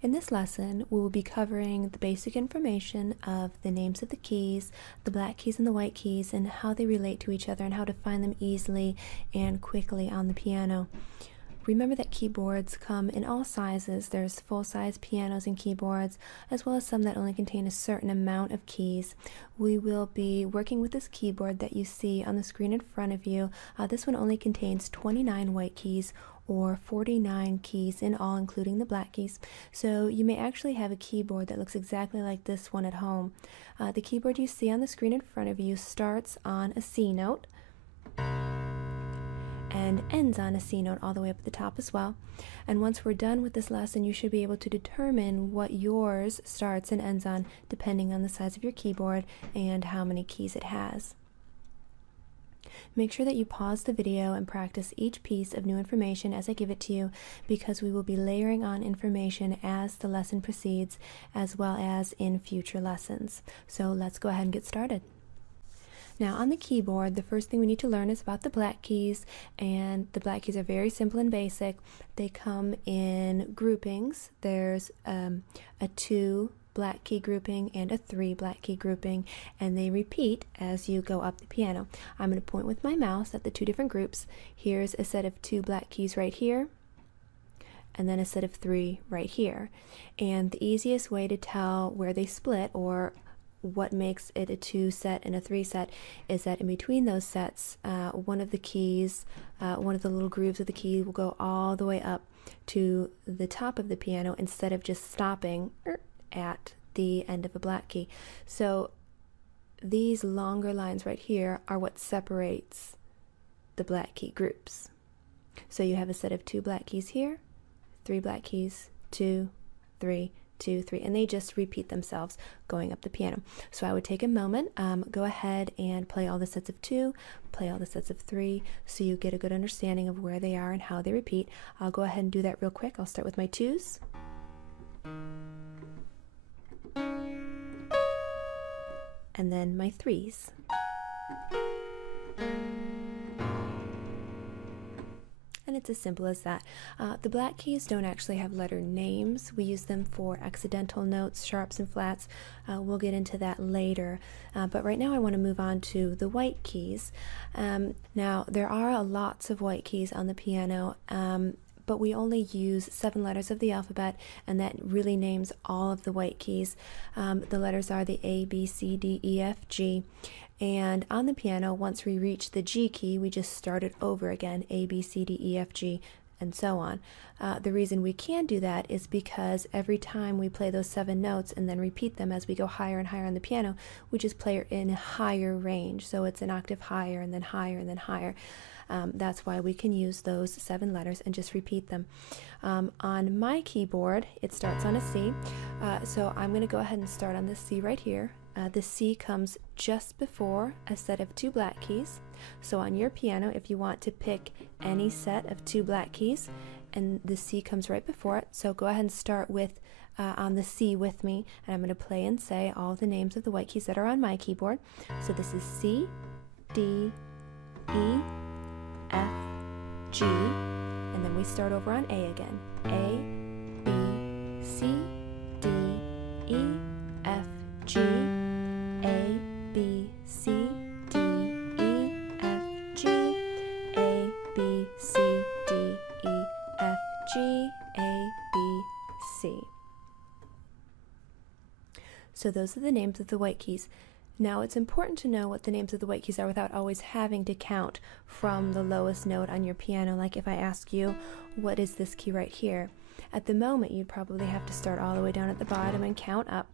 In this lesson, we will be covering the basic information of the names of the keys, the black keys and the white keys, and how they relate to each other and how to find them easily and quickly on the piano. Remember that keyboards come in all sizes. There's full-size pianos and keyboards, as well as some that only contain a certain amount of keys. We will be working with this keyboard that you see on the screen in front of you. This one only contains 29 white keys, or 49 keys in all, including the black keys. So you may actually have a keyboard that looks exactly like this one at home. The keyboard you see on the screen in front of you starts on a C note and ends on a C note all the way up at the top as well. And once we're done with this lesson, you should be able to determine what yours starts and ends on, depending on the size of your keyboard and how many keys it has. Make sure that you pause the video and practice each piece of new information as I give it to you, because we will be layering on information as the lesson proceeds, as well as in future lessons. So let's go ahead and get started. Now on the keyboard, the first thing we need to learn is about the black keys, and the black keys are very simple and basic. They come in groupings. There's a 2 black key grouping and a 3 black key grouping, and they repeat as you go up the piano. I'm going to point with my mouse at the 2 different groups. Here's a set of 2 black keys right here, and then a set of 3 right here. And the easiest way to tell where they split, or what makes it a 2 set and a 3 set, is that in between those sets, one of the keys, one of the little grooves of the key will go all the way up to the top of the piano instead of just stopping at the end of a black key. So these longer lines right here are what separates the black key groups. So you have a set of 2 black keys here, 3 black keys, 2, 3, 2, 3, and they just repeat themselves going up the piano. So I would take a moment, go ahead and play all the sets of 2, play all the sets of 3, so you get a good understanding of where they are and how they repeat. I'll go ahead and do that real quick. I'll start with my 2s. And then my 3s. And it's as simple as that. The black keys don't actually have letter names. We use them for accidental notes, sharps and flats. We'll get into that later. But right now I want to move on to the white keys. Now there are lots of white keys on the piano, but we only use 7 letters of the alphabet, and that really names all of the white keys. The letters are the A, B, C, D, E, F, G. And on the piano, once we reach the G key, we just start it over again, A, B, C, D, E, F, G, and so on. The reason we can do that is because every time we play those 7 notes and then repeat them as we go higher and higher on the piano, we just play it in a higher range. So it's an octave higher and then higher and then higher. That's why we can use those 7 letters and just repeat them. On my keyboard, it starts on a C. So I'm going to go ahead and start on this C right here. The C comes just before a set of 2 black keys. So on your piano, if you want to pick any set of 2 black keys, and the C comes right before it, so go ahead and start with on the C with me, and I'm going to play and say all the names of the white keys that are on my keyboard. So this is C, D, E, F, G, and then we start over on A again. A, B, C, D, E, F, G, A, B, C, D, E, F, G, A, B, C, D, E, F, G, A, B, C. So those are the names of the white keys. Now it's important to know what the names of the white keys are without always having to count from the lowest note on your piano. Like if I ask you, what is this key right here? At the moment, you'd probably have to start all the way down at the bottom and count up.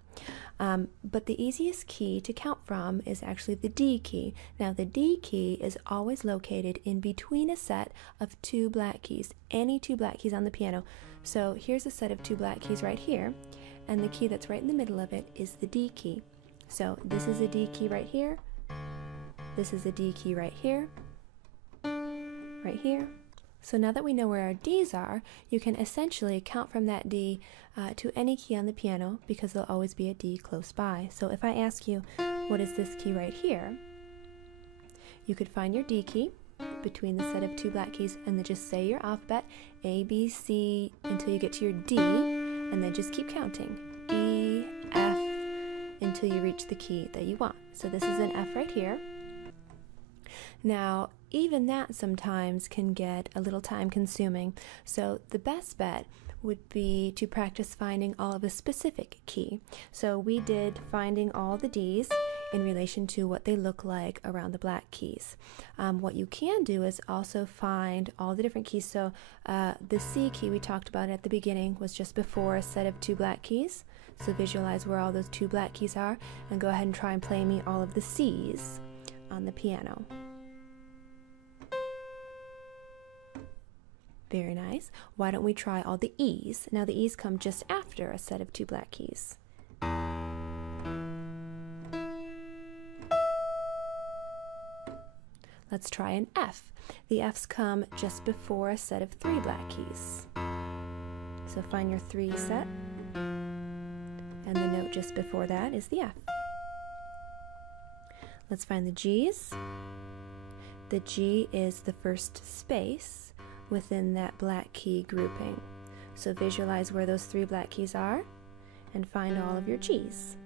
But the easiest key to count from is actually the D key. Now the D key is always located in between a set of 2 black keys, any 2 black keys on the piano. So here's a set of 2 black keys right here, and the key that's right in the middle of it is the D key. So this is a D key right here, this is a D key right here, right here. So now that we know where our Ds are, you can essentially count from that D to any key on the piano, because there'll always be a D close by. So if I ask you, what is this key right here? You could find your D key between the set of 2 black keys and then just say your alphabet, A, B, C, until you get to your D, and then just keep counting. E, F, until you reach the key that you want. So this is an F right here. Now, even that sometimes can get a little time consuming, so the best bet would be to practice finding all of a specific key. So we did finding all the D's in relation to what they look like around the black keys. What you can do is also find all the different keys. So the C key we talked about at the beginning was just before a set of 2 black keys. So visualize where all those 2 black keys are and go ahead and try and play me all of the C's on the piano. Very nice. Why don't we try all the E's? Now the E's come just after a set of 2 black keys. Let's try an F. The F's come just before a set of 3 black keys. So find your 3 set, and the note just before that is the F. Let's find the G's. The G is the first space within that black key grouping. So visualize where those 3 black keys are and find all of your G's.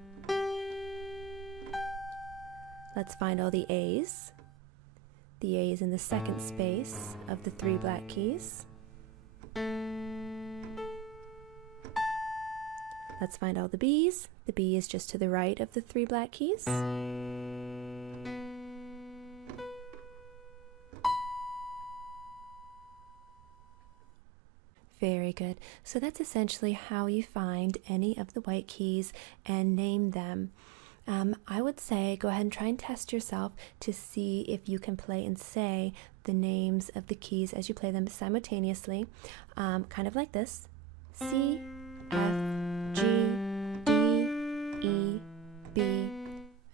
Let's find all the A's. The A is in the second space of the 3 black keys. Let's find all the B's. The B is just to the right of the 3 black keys. Very good. So that's essentially how you find any of the white keys and name them. I would say go ahead and try and test yourself to see if you can play and say the names of the keys as you play them simultaneously, kind of like this: C, F, G, D, E, B,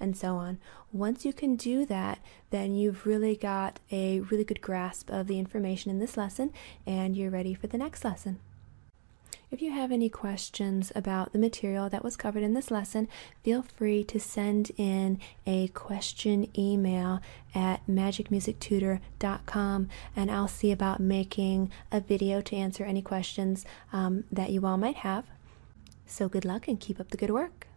and so on. Once you can do that, then you've really got a really good grasp of the information in this lesson, and you're ready for the next lesson. If you have any questions about the material that was covered in this lesson, feel free to send in a question email at magicmusictutor.com, and I'll see about making a video to answer any questions that you all might have. So good luck and keep up the good work.